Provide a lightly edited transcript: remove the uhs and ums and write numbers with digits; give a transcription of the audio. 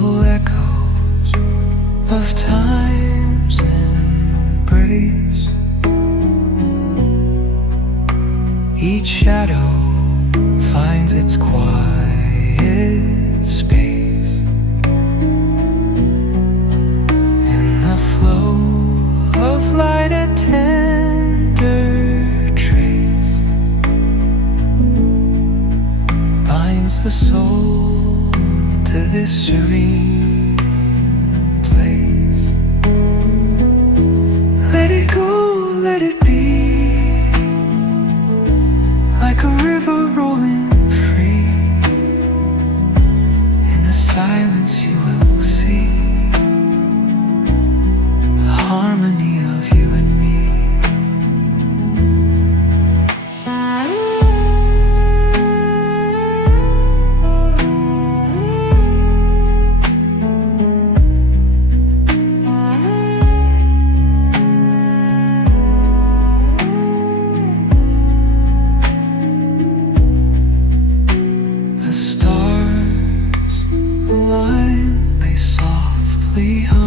Dull echoes of time's embrace. Each shadow finds its quiet space. In the flow of light, a tender trace binds the soul to this serene place. Let it go, let it be, like a river rolling free. In the silence you will see the harmony of you and me. The stars align, they softly hum.